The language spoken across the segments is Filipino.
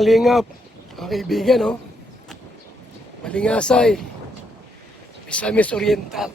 kalingap, mga kaibigan, no? Malingasay, Misamis Oriental.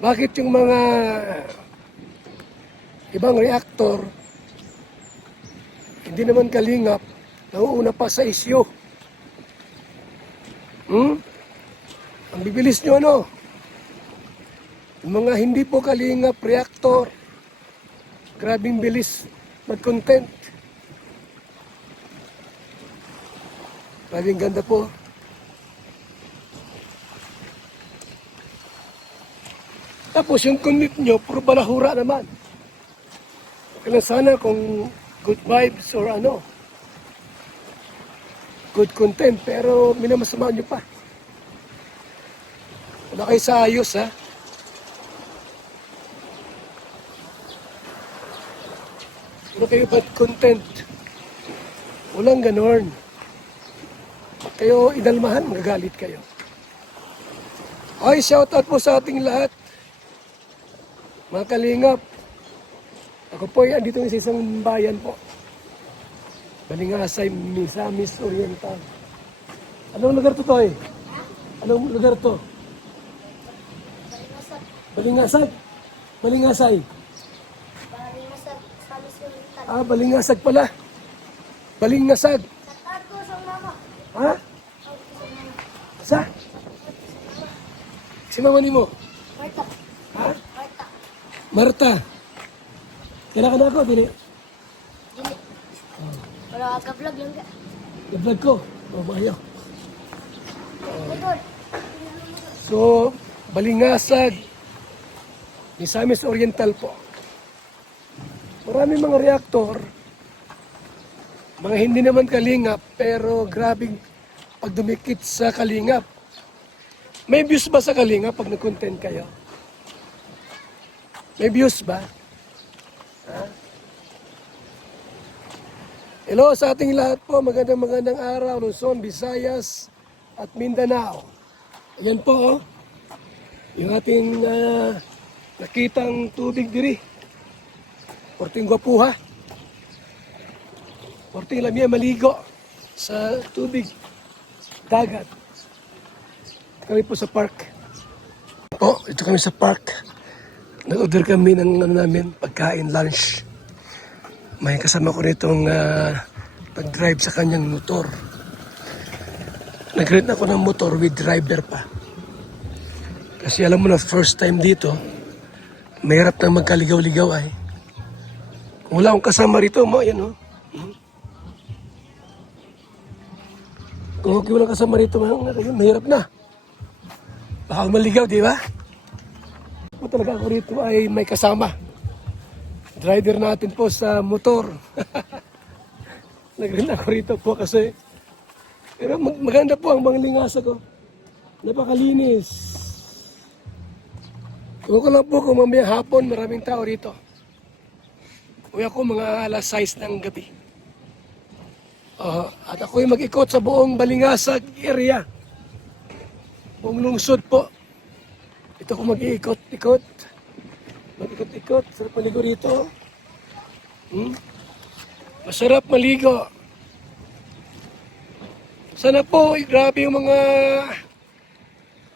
Bakit yung mga ibang reaktor hindi naman kalingap, nauuna pa sa isyo? Ang bibilis nyo, ano? Yung mga hindi po kalingap reaktor, grabing bilis mag-content. Grabing ganda po. Tapos yung commute nyo, puro balahura naman. Okay lang sana kung good vibes or ano, good content, pero minamasama nyo pa. Wala kayo sa ayos, ha? Wala kayo bad content. Walang ganon. Kayo inalmahan, magagalit kayo. Ay, shout out po sa ating lahat. Mga kalingap. Ako po ay andito sa isang bayan po. Malingasay, Misamis Oriental. Anong lugar to, Toy? Anong lugar to? Balingasag. Balingasay. Balingasag, Misamis Oriental. Ah, Balingasag pala. Balingasag. Sa ko sa mama. Ha? Sa? Si mama ni mo? Marta. Ha? Marta. Marta. Kailan ka na ako, dili? Dili. Wala ka vlog lang ka. I-vlog ko. O, maayaw. Likod. So, Balingasag, Misamis Oriental po. Maraming mga reaktor, mga hindi naman kalingap, pero grabing pagdumikit sa kalingap. May views ba sa kalingap pag nag-content kayo? May views ba? Ha? Hello sa ating lahat po, magandang araw, Luzon, Visayas, at Mindanao. Ayan po, oh. Yung ating nakitang tubig diri. Porting Guapuha. Porting Lamia maligo sa tubig, dagat. Kami po sa park. Po, ito kami sa park. Nag-order kami ng namin, pagkain, lunch. May kasama ko nitong pag-drive sa kanyang motor. Nag-rent ako ng motor with driver pa. Kasi alam mo na, first time dito, mahirap na magkaligaw-ligaw ay. Kung wala akong kasama rito, yan o. Kung wala kasama rito, mahirap na. Baka maligaw, di ba? Kung talaga ako rito ay may kasama. Driver natin po sa motor. Nag-rent ako rito po kasi. Pero maganda po ang mga lingasa ko. Napakalinis. Ewan ko lang po kung mamaya hapon maraming tao rito. Uwi ako mga alas 6 ng gabi. At ako'y mag-ikot sa buong Balingasag area. Buong lungsod po. Ito ko mag-iikot-ikot. Mag-ikot-ikot. Sarap maligo rito. Masarap maligo. Sana po, grabe yung mga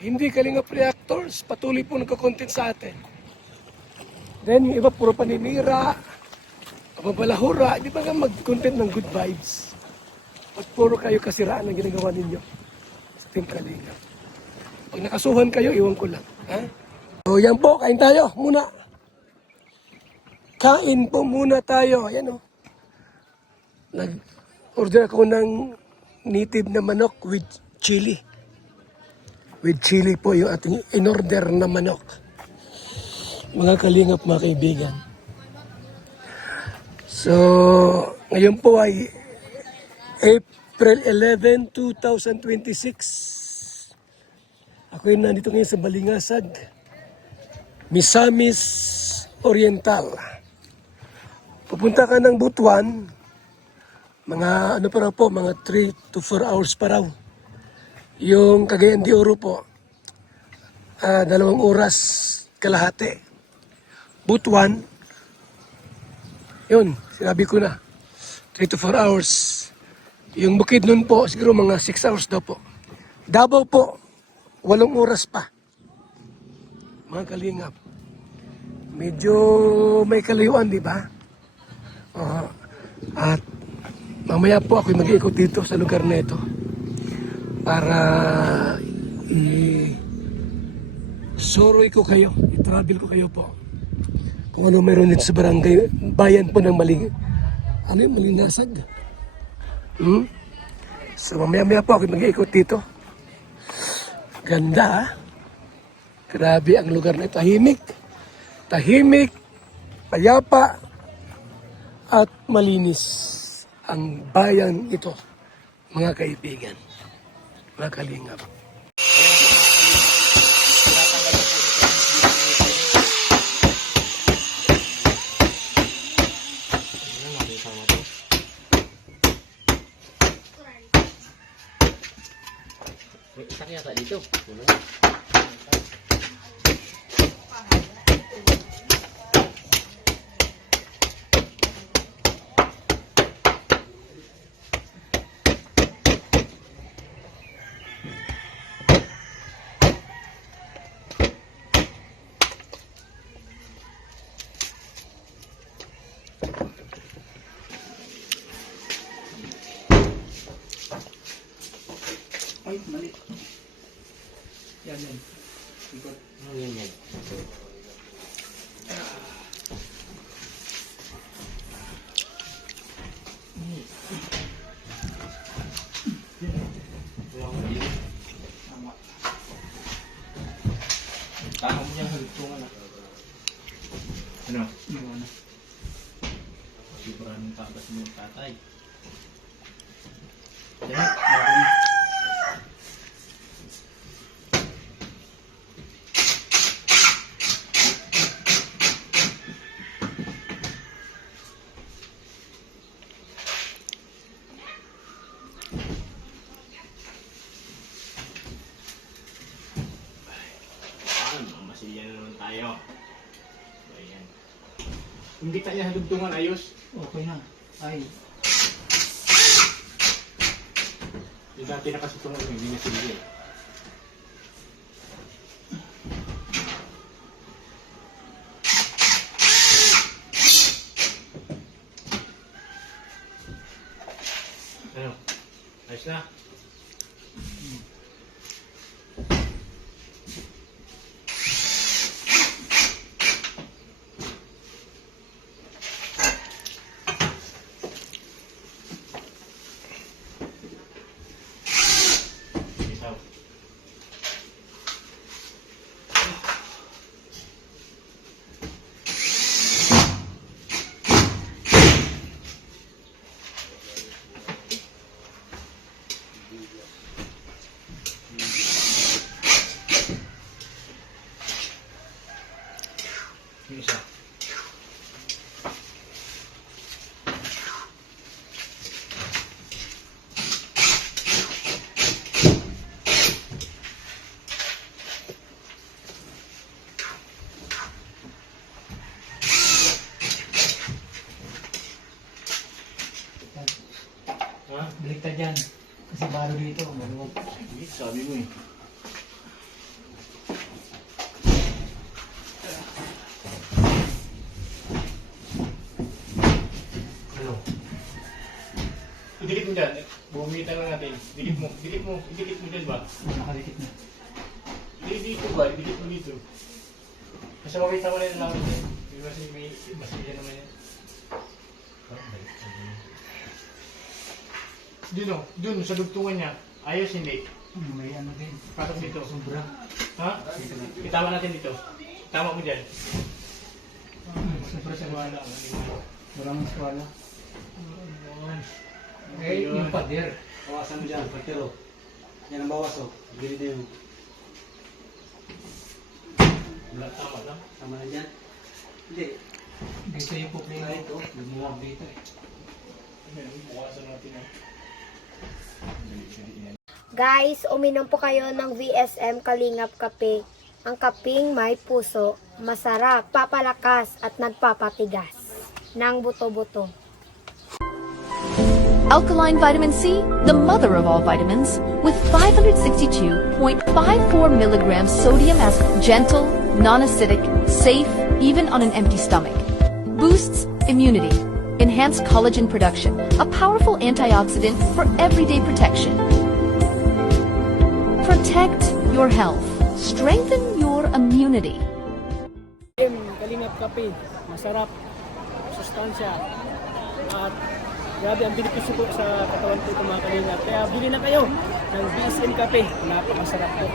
hindi kalingap reactors. Patuloy po nagka-content sa atin. Then yung iba puro paninira. Kababalahura. Di ba nga mag-content ng good vibes? Pag puro kayo kasiraan ang ginagawa ninyo. Sa Team Kalingap. Pag nakasuhan kayo, iwan ko lang. Ha? So yan po, kain tayo muna. Kain po muna tayo. Ayan o. Nag-order ako ng native na manok with chili. With chili po yung ating in-order na manok. Mga kalingap, mga kaibigan. So, ngayon po ay April 11, 2026. Ako yung nandito ngayon sa Balingasag, Misamis Oriental. Pupunta ka ng Butuan, mga ano pa raw po, mga 3 to 4 hours pa raw. Yung Cagayan de Oro po, 2 oras kalahati. Butuan, yun, Sinabi ko na, 3 to 4 hours. Yung bukid nun po, siguro mga 6 hours daw po. Davao po, 8 oras pa. Mga kalingap. Medyo may kalayuan, di ba? At mamaya po ako mag-iikot dito sa lugar na ito para i-soroy ko kayo, i-travel ko kayo po. Kung ano meron dito sa barangay, bayan po ng ano yung Malinasag. So mamaya po ako mag-iikot dito. Ganda ah. Grabe ang lugar na ito. Tahimik, payapa, at malinis ang bayan ito, mga kaibigan, mga kalingap. Isak yata dito. Ay, mali. Yan, yan. Ikot. Yan, yan. Tama. Tama mo yung halitungan na. Ano? Iwan na. Sobrang tatas mo yung tatay. Yan, bakit? Masilya na naman tayo. Ayan. Hindi kaya halugtungan ayos. Okay na. Ay. Yung dati nakasutungan mo, hindi na sige. Ano? Ayos na? Isaw. Yung isa. Ha? Baliktad yan. Kasi balo dito. Maluwag. Hindi, sabi mo eh. Ano? Idikit mo dyan. Bumita lang natin. Dikit mo. Dikit mo. Idikit mo dyan ba? Nakadikit na. Hindi dito ba? Idikit mo dito. Kasi makita mo na yung langit yan. Di ba may masilya naman yan? Dun o. Dun sa dugtungan niya. Ayos hindi. May ano din. Pasok dito. Sobra. Ha? Itama natin dito. Tama mo dyan. Sobra sa wala. Walang wala. Eh, yung pader. Bawasan mo dyan, patero. Yan ang bawas o. Gilid yung Wala, tama lang. sama na dyan. Hindi. Dito yung problema. Ito. Lumuwag dito eh. Bukasan natin ah. Guys, uminom po kayo ng VSM Kalingap Kape. Ang kaping may puso, masarap, papalakas at nagpapatigas ng buto-buto. Alkaline vitamin C, the mother of all vitamins, with 562.54 milligrams sodium as gentle, non-acidic, safe, even on an empty stomach. Boosts immunity, enhanced collagen production, a powerful antioxidant for everyday protection. Protect your health. Strengthen your immunity. Kalingap Kape, masarap, sustansya, at grabe ang benepisyo po sa katawan po ito mga kalingap. Kaya bili na kayo ng BSM Kape, napakasarap po.